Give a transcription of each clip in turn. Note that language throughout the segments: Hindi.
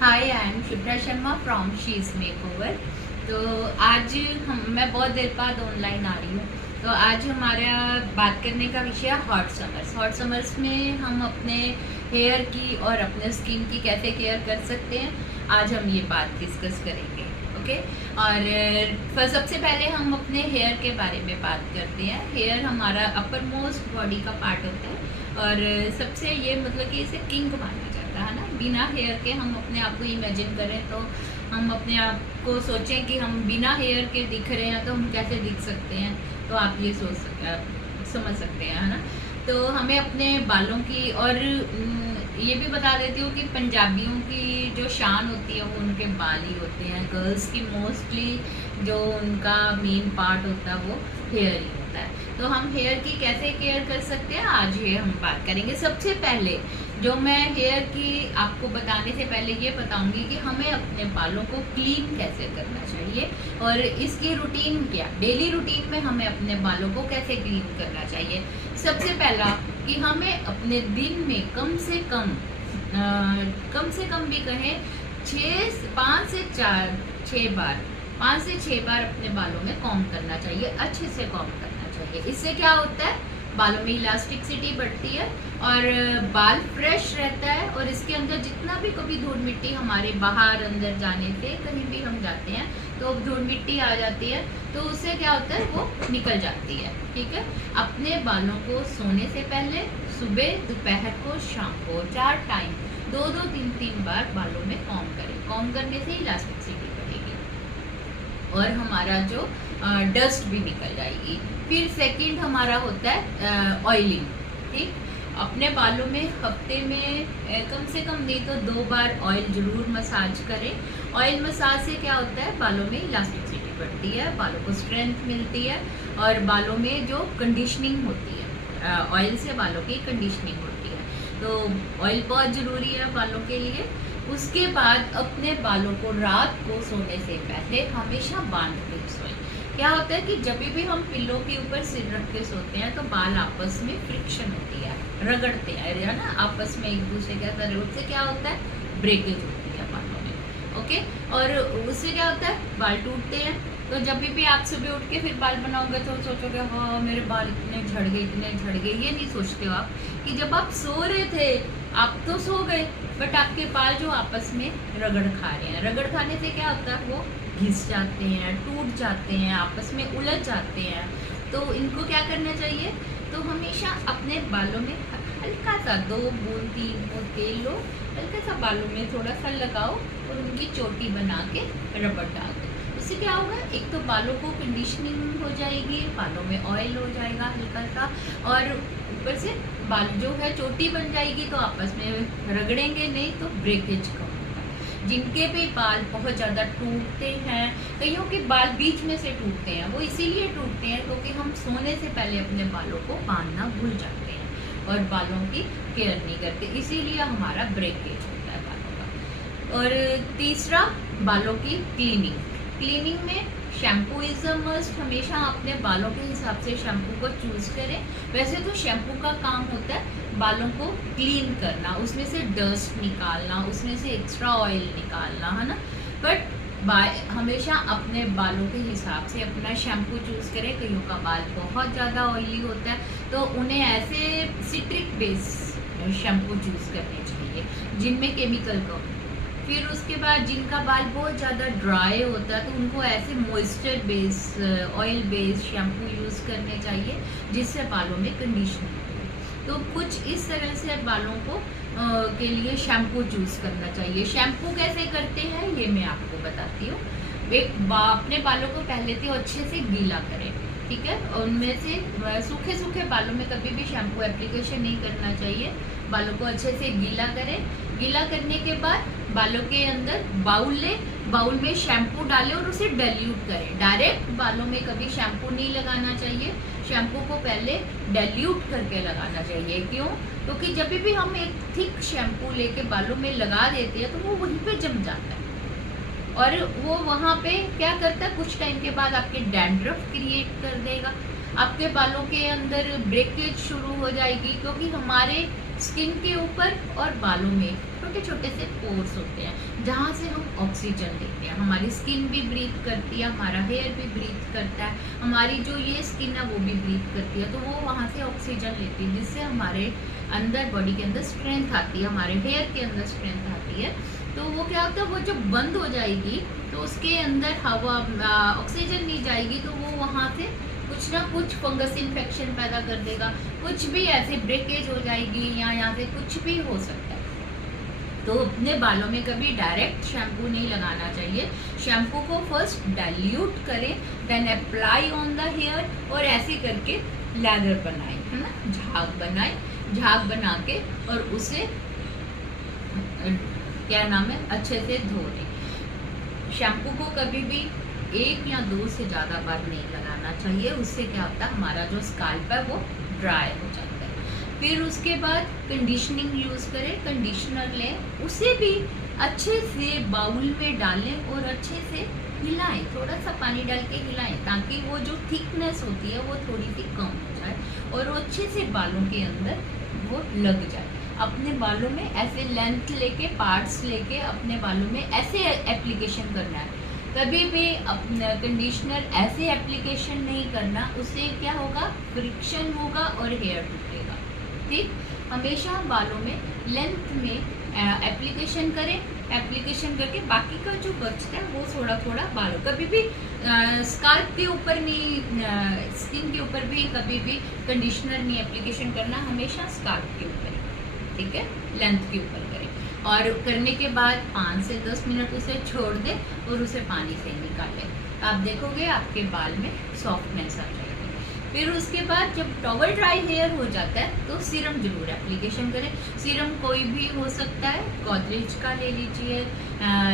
Hi, I am Shipra Sharma from शीज makeover. तो आज मैं बहुत देर बाद ऑनलाइन आ रही हूँ। तो आज हमारा बात करने का विषय है हॉट समर्स। हॉट समर्स में हम अपने हेयर की और अपने स्किन की कैसे केयर कर सकते हैं, आज हम ये बात डिस्कस करेंगे। ओके। और सबसे पहले हम अपने हेयर के बारे में बात करते हैं। हेयर हमारा अपर मोस्ट बॉडी का पार्ट होता है और सबसे ये मतलब कि इसे किंग माना जाता है ना। बिना हेयर के हम अपने आप को इमेजिन करें तो हम अपने आप को सोचें कि हम बिना हेयर के दिख रहे हैं तो हम कैसे दिख सकते हैं, तो आप ये समझ सकते हैं, है ना। तो हमें अपने बालों की, और ये भी बता देती हूँ कि पंजाबियों की जो शान होती है वो उनके बाल ही होते हैं। गर्ल्स की मोस्टली जो उनका मेन पार्ट होता है वो हेयर ही होता है। तो हम हेयर की कैसे केयर कर सकते हैं, आज ये हम बात करेंगे। सबसे पहले जो मैं हेयर की आपको बताने से पहले ये बताऊंगी कि हमें अपने बालों को क्लीन कैसे करना चाहिए और इसकी रूटीन क्या, डेली रूटीन में हमें अपने बालों को कैसे क्लीन करना चाहिए। सबसे पहला कि हमें अपने दिन में कम से कम भी कहें 5 से 6 बार अपने बालों में कॉम्ब करना चाहिए, अच्छे से कॉम्ब करना चाहिए। इससे क्या होता है, बालों में इलास्टिसिटी बढ़ती है और बाल फ्रेश रहता है। और इसके अंदर जितना भी कभी धूल मिट्टी हमारे बाहर अंदर जाने से कहीं भी हम जाते हैं तो धूल मिट्टी आ जाती है, तो उससे क्या होता है वो निकल जाती है। ठीक है। अपने बालों को सोने से पहले सुबह, दोपहर को, शाम को 4 टाइम 2-3 बार बालों में कॉम्ब करें। कॉम्ब करने से इलास्टिसिटी बढ़ेगी और हमारा जो डस्ट भी निकल जाएगी। फिर सेकंड हमारा होता है ऑयलिंग। ठीक। अपने बालों में हफ्ते में कम से कम नहीं तो 2 बार ऑयल जरूर मसाज करें। ऑयल मसाज से क्या होता है, बालों में इलास्टिसिटी बढ़ती है, बालों को स्ट्रेंथ मिलती है और बालों में जो कंडीशनिंग होती है, ऑयल से बालों की कंडीशनिंग होती है। तो ऑयल बहुत ज़रूरी है बालों के लिए। उसके बाद अपने बालों को रात को सोने से पहले हमेशा बांध के सोएं। क्या होता है कि जब भी हम पिल्लो के ऊपर सिर रख के सोते हैं तो बाल आपस में फ्रिक्शन होती है, रगड़ते हैं, है ना, आपस में एक दूसरे के साथ। उससे क्या होता है, ब्रेकेज होती है बालों में। ओके। और उससे क्या होता है, बाल टूटते हैं। तो जब भी आप सुबह उठ के फिर बाल बनाओगे तो सोचोगे हाँ मेरे बाल इतने झड़ गए। ये नहीं सोचते हो आप कि जब आप सो रहे थे आप तो सो गए, बट आपके बाल जो आपस में रगड़ खा रहे हैं, रगड़ खाने से क्या होता है वो घिस जाते हैं, टूट जाते हैं, आपस में उलझ जाते हैं। तो इनको क्या करना चाहिए, तो हमेशा अपने बालों में हल्का सा 2 बूंद 3 बूंद तेल लो, हल्का सा बालों में थोड़ा सा लगाओ और उनकी चोटी बना के रबड़ डाल दो। इससे क्या होगा, एक तो बालों को कंडीशनिंग हो जाएगी, बालों में ऑयल हो जाएगा हल्का सा, और ऊपर से बाल जो है चोटी बन जाएगी तो आपस में रगड़ेंगे नहीं तो ब्रेकेज कम होगा। जिनके भी बाल बहुत ज़्यादा टूटते हैं, कईयों के बाल बीच में से टूटते हैं, वो इसीलिए टूटते हैं क्योंकि हम सोने से पहले अपने बालों को बांधना भूल जाते हैं और बालों की केयर नहीं करते, इसीलिए हमारा ब्रेकेज होता है बालों का। और तीसरा, बालों की क्लीनिंग में शैम्पू इज अ मस्ट। हमेशा अपने बालों के हिसाब से शैम्पू को चूज करें। वैसे तो शैम्पू का काम होता है बालों को क्लीन करना, उसमें से डस्ट निकालना, उसमें से एक्स्ट्रा ऑयल निकालना, है ना। बट हमेशा अपने बालों के हिसाब से अपना शैम्पू चूज करें। कईयों का बाल बहुत ज़्यादा ऑयली होता है तो उन्हें ऐसे सिट्रिक बेस शैम्पू चूज करने चाहिए जिनमें केमिकल कम। फिर उसके बाद जिनका बाल बहुत ज़्यादा ड्राई होता है तो उनको ऐसे moisture base, oil base shampoo use करने चाहिए जिससे बालों में कंडीशनिंग हो। तो कुछ इस तरह से बालों को के लिए शैम्पू चूज़ करना चाहिए। शैम्पू कैसे करते हैं ये मैं आपको बताती हूँ। अपने बालों को पहले तो अच्छे से गीला करें। ठीक है। उनमें से सूखे बालों में कभी भी शैम्पू एप्लीकेशन नहीं करना चाहिए। बालों को अच्छे से गीला करें। गीला करने के बाद बालों के अंदर बाउल में शैम्पू डालें और उसे डाइल्यूट करें। डायरेक्ट बालों में कभी शैम्पू नहीं लगाना चाहिए, शैम्पू को पहले डाइल्यूट करके लगाना चाहिए। क्यों? क्योंकि जब भी हम एक थिक शैम्पू लेके बालों में लगा देते हैं तो वो वहीं पे जम जाता है और वो वहाँ पे क्या करता है, कुछ टाइम के बाद आपके डैंड्रफ क्रिएट कर देगा, आपके बालों के अंदर ब्रेकेज शुरू हो जाएगी। क्योंकि हमारे स्किन के ऊपर और बालों में छोटे छोटे से पोर्स होते हैं, जहाँ से हम ऑक्सीजन लेते हैं। हमारी स्किन भी ब्रीथ करती है, हमारा हेयर भी ब्रीथ करता है, हमारी जो ये स्किन है वो भी ब्रीथ करती है, तो वो वहाँ से ऑक्सीजन लेती है, जिससे हमारे अंदर बॉडी के अंदर स्ट्रेंथ आती है, हमारे हेयर के अंदर स्ट्रेंथ आती है। तो वो क्या होता है, वो जब बंद हो जाएगी तो उसके अंदर हवा ऑक्सीजन नहीं जाएगी, तो वो वहाँ से कुछ ना कुछ फंगस इन्फेक्शन पैदा कर देगा, कुछ भी ऐसे ब्रेकेज हो जाएगी या यहाँ से कुछ भी हो सकता है। तो अपने बालों में कभी डायरेक्ट शैम्पू नहीं लगाना चाहिए। शैम्पू को फर्स्ट डाइल्यूट करें, then apply on the hair, और ऐसे करके लैदर बनाएं, है ना, झाग बनाएं, झाग बना के और उसे क्या नाम है अच्छे से धो लें। शैम्पू को कभी भी 1 या 2 से ज़्यादा बार नहीं लगाना चाहिए, उससे क्या होता है हमारा जो स्काल्प है वो ड्राई हो जाता है। फिर उसके बाद कंडीशनिंग यूज़ करें, कंडीशनर लें, उसे भी अच्छे से बाउल में डालें और अच्छे से हिलाएं, थोड़ा सा पानी डाल के हिलाएं, ताकि वो जो थिकनेस होती है वो थोड़ी सी कम हो जाए और वो अच्छे से बालों के अंदर वो लग जाए। अपने बालों में ऐसे लेंथ लेके, पार्ट्स लेके अपने बालों में ऐसे एप्लीकेशन करना है। कभी भी अपना कंडीशनर ऐसे एप्लीकेशन नहीं करना, उससे क्या होगा, फ्रिक्शन होगा और हेयर टूटेगा। ठीक, हमेशा बालों में लेंथ में एप्लीकेशन करें, एप्लीकेशन करके बाकी का जो बचता है वो थोड़ा थोड़ा बालों, कभी भी स्काल्प के ऊपर नहीं, स्किन के ऊपर भी कभी भी कंडीशनर नहीं एप्लीकेशन करना, हमेशा स्काल्प के ऊपर, ठीक है, लेंथ के ऊपर करें। और करने के बाद 5 से 10 मिनट उसे छोड़ दें और उसे पानी से निकालें। आप देखोगे आपके बाल में सॉफ्टनेस आ जाएगी। फिर उसके बाद जब टॉवल ड्राई हेयर हो जाता है तो सीरम जरूर एप्लीकेशन करें। सीरम कोई भी हो सकता है, गोदरेज का ले लीजिए,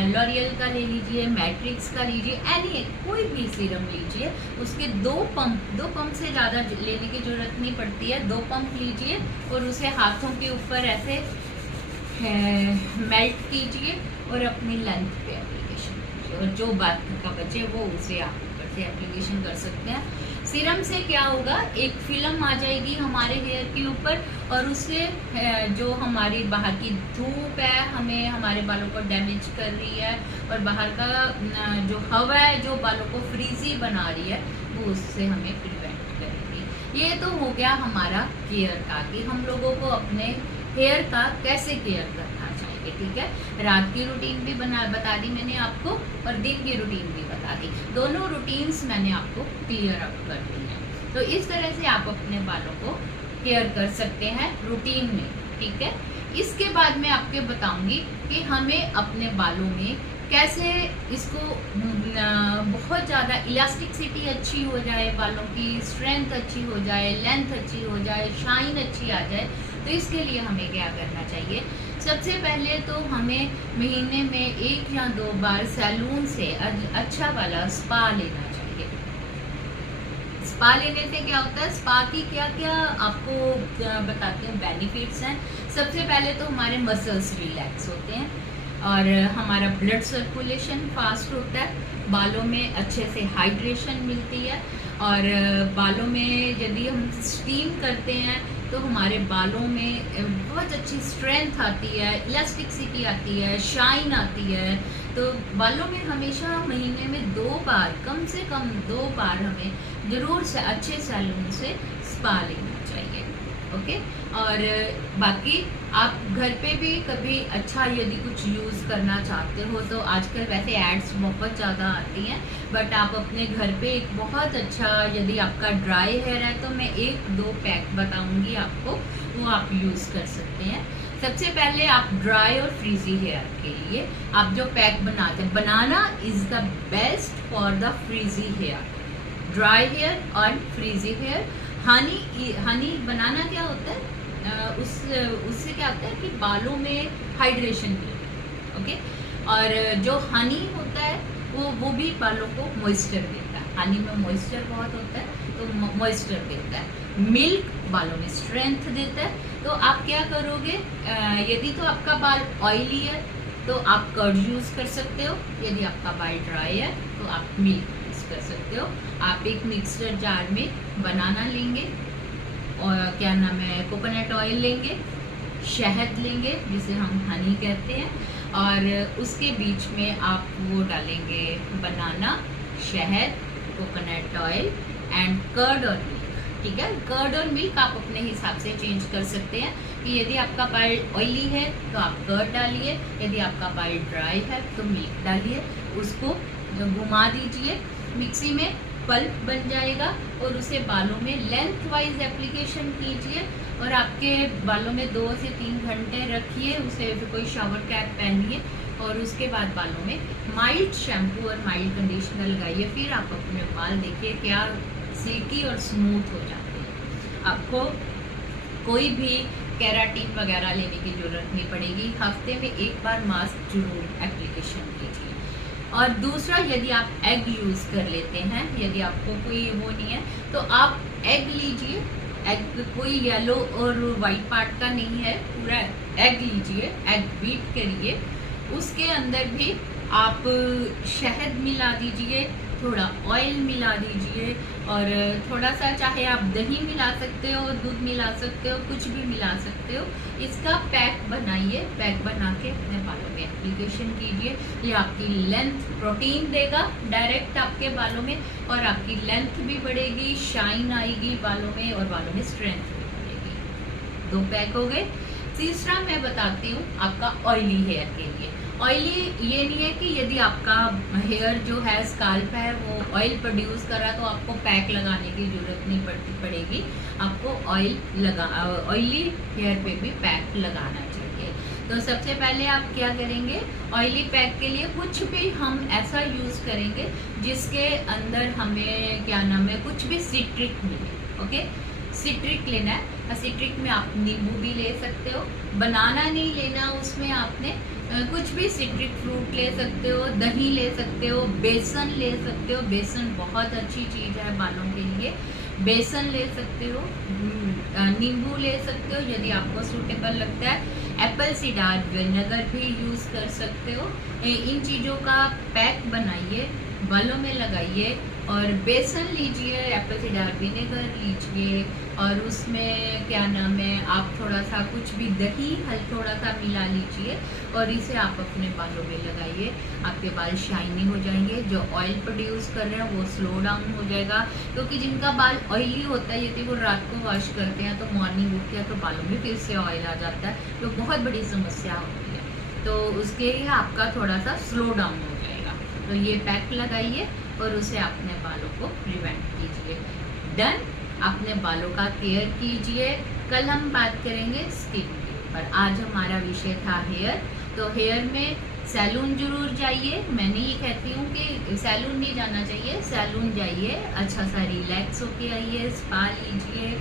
लॉरियल का ले लीजिए, मैट्रिक्स का लीजिए, एनी कोई भी सीरम लीजिए। उसके 2 पंप से ज़्यादा लेने की ज़रूरत नहीं पड़ती है, 2 पंप लीजिए और उसे हाथों के ऊपर ऐसे मेल्ट कीजिए और अपनी लेंथ पे एप्लीकेशन कीजिए, और जो बात का बचे वो उसे आप ऊपर से एप्लीकेशन कर सकते हैं। सीरम से क्या होगा, एक फिल्म आ जाएगी हमारे हेयर के ऊपर, और उससे जो हमारी बाहर की धूप है हमें हमारे बालों को डैमेज कर रही है, और बाहर का जो हवा है जो बालों को फ्रीजी बना रही है, वो उससे हमें प्रिवेंट करेगी। ये तो हो गया हमारा केयर का, कि हम लोगों को अपने हेयर का कैसे केयर करना चाहिए। ठीक है, रात की रूटीन भी बता दी मैंने आपको, और दिन की रूटीन भी बता दी, दोनों रूटीन्स मैंने आपको क्लियर अप कर दी हैं। तो इस तरह से आप अपने बालों को केयर कर सकते हैं रूटीन में। ठीक है, इसके बाद मैं आपको बताऊंगी कि हमें अपने बालों में कैसे इसको बहुत ज़्यादा इलास्टिसिटी अच्छी हो जाए, बालों की स्ट्रेंथ अच्छी हो जाए, लेंथ अच्छी हो जाए, शाइन अच्छी आ जाए। तो इसके लिए हमें क्या करना चाहिए, सबसे पहले तो हमें महीने में 1 या 2 बार सैलून से अच्छा वाला स्पा लेना चाहिए। स्पा लेने से क्या होता है, स्पा की क्या क्या आपको बताते हैं बेनिफिट्स हैं। सबसे पहले तो हमारे मसल्स रिलैक्स होते हैं और हमारा ब्लड सर्कुलेशन फास्ट होता है, बालों में अच्छे से हाइड्रेशन मिलती है, और बालों में यदि हम स्टीम करते हैं तो हमारे बालों में बहुत अच्छी स्ट्रेंथ आती है, इलास्टिसिटी आती है, शाइन आती है। तो बालों में हमेशा महीने में 2 बार, कम से कम 2 बार हमें ज़रूर से अच्छे सैलून से स्पा लेना चाहिए। ओके, और बाकी आप घर पे भी कभी अच्छा यदि कुछ यूज़ करना चाहते हो तो आजकल वैसे एड्स बहुत ज़्यादा आती हैं, बट आप अपने घर पे एक बहुत अच्छा, यदि आपका ड्राई हेयर है तो मैं 1-2 पैक बताऊंगी आपको, वो आप यूज़ कर सकते हैं। सबसे पहले आप ड्राई और फ्रीजी हेयर के लिए आप जो पैक बनाते हैं, banana is the best for the frizzy hair, dry hair और फ्रीजी हेयर। हनी बनाना क्या होता है, उससे क्या होता है कि बालों में हाइड्रेशन मिलती है। ओके, और जो हनी होता है वो भी बालों को मॉइस्चर देता है, हनी में मॉइस्चर बहुत होता है तो मॉइस्चर देता है। मिल्क बालों में स्ट्रेंथ देता है। तो आप क्या करोगे, यदि तो आपका बाल ऑयली है तो आप कर्ड यूज़ कर सकते हो, यदि आपका बाल ड्राई है तो आप मिल्क कर सकते हो। आप एक मिक्सर जार में बनाना लेंगे, और क्या नाम है, कोकोनट ऑयल लेंगे, शहद लेंगे जिसे हम हनी कहते हैं, और उसके बीच में आप वो डालेंगे बनाना, शहद, कोकोनट ऑयल एंड कर्ड और मिल्क। ठीक है, कर्ड और मिल्क आप अपने हिसाब से चेंज कर सकते हैं कि यदि आपका बाल ऑयली है तो आप कर्ड डालिए, यदि आपका बाल ड्राई है तो मिल्क डालिए। उसको घुमा दीजिए मिक्सी में, पल्प बन जाएगा और उसे बालों में लेंथ वाइज एप्लीकेशन कीजिए और आपके बालों में 2 से 3 घंटे रखिए उसे, फिर कोई शावर कैप पहनिए और उसके बाद बालों में माइल्ड शैम्पू और माइल्ड कंडीशनर लगाइए। फिर आप अपने बाल देखिए क्या सिल्की और स्मूथ हो जाते हैं। आपको कोई भी केराटिन वगैरह लेने की जरूरत नहीं पड़ेगी। हफ्ते में 1 बार मास्क जरूर एप्लीकेशन कीजिए। और दूसरा, यदि आप एग यूज़ कर लेते हैं, यदि आपको कोई वो नहीं है तो आप एग लीजिए। एग कोई येलो और वाइट पार्ट का नहीं है, पूरा एग लीजिए, एग बीट करिए, उसके अंदर भी आप शहद मिला दीजिए, थोड़ा ऑयल मिला दीजिए और थोड़ा सा चाहे आप दही मिला सकते हो, दूध मिला सकते हो, कुछ भी मिला सकते हो। इसका पैक बनाइए, पैक बना के अपने बालों में एप्लीकेशन कीजिए। ये आपकी लेंथ प्रोटीन देगा डायरेक्ट आपके बालों में और आपकी लेंथ भी बढ़ेगी, शाइन आएगी बालों में और बालों में स्ट्रेंथ भी बढ़ेगी। 2 पैक हो गए। तीसरा मैं बताती हूँ आपका ऑयली हेयर के लिए। ऑयली ये नहीं है कि यदि आपका हेयर जो है स्काल्प है वो ऑयल प्रोड्यूस कर रहा है तो आपको पैक लगाने की जरूरत नहीं पड़ेगी। आपको ऑयली हेयर पे भी पैक लगाना चाहिए। तो सबसे पहले आप क्या करेंगे, ऑयली पैक के लिए कुछ भी हम ऐसा यूज़ करेंगे जिसके अंदर हमें क्या नाम है, कुछ भी सिट्रिक मिले। ओके, सिट्रिक लेना है। सिट्रिक में आप नींबू भी ले सकते हो, बनाना नहीं लेना, उसमें आपने कुछ भी सिट्रिक फ्रूट ले सकते हो, दही ले सकते हो, बेसन ले सकते हो। बेसन बहुत अच्छी चीज़ है बालों के लिए, बेसन ले सकते हो, नींबू ले सकते हो यदि आपको सूटेबल लगता है। एप्पल सीडर विनेगर भी यूज़ कर सकते हो। इन चीज़ों का पैक बनाइए, बालों में लगाइए और बेसन लीजिए, एप्पल सीडर विनेगर लीजिए और उसमें क्या नाम है, आप थोड़ा सा कुछ भी दही थोड़ा सा मिला लीजिए और इसे आप अपने बालों में लगाइए। आपके बाल शाइनी हो जाएंगे। जो ऑयल प्रोड्यूस कर रहे हैं वो स्लो डाउन हो जाएगा, क्योंकि जिनका बाल ऑयली होता है यदि वो रात को वॉश करते हैं तो मॉर्निंग उठते हैं तो बालों में फिर से ऑयल आ जाता है, तो बहुत बड़ी समस्या होती है। तो उसके लिए आपका थोड़ा सा स्लो डाउन हो जाएगा। तो ये पैक लगाइए और उसे अपने बालों को प्रिवेंट कीजिए। डन। अपने बालों का केयर कीजिए। कल हम बात करेंगे स्किन के ऊपर। आज हमारा विषय था हेयर। तो हेयर में सैलून जरूर जाइए। मैंने ये कहती हूँ कि सैलून नहीं जाना चाहिए, सैलून जाइए, अच्छा सा रिलैक्स होके आइए, स्पा लीजिए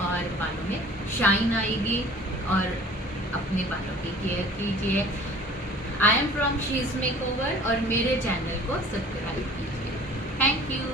और बालों में शाइन आएगी और अपने बालों की केयर कीजिए। आई एम फ्रॉम शीज मेकओवर और मेरे चैनल को सब्सक्राइब कीजिए। Thank you.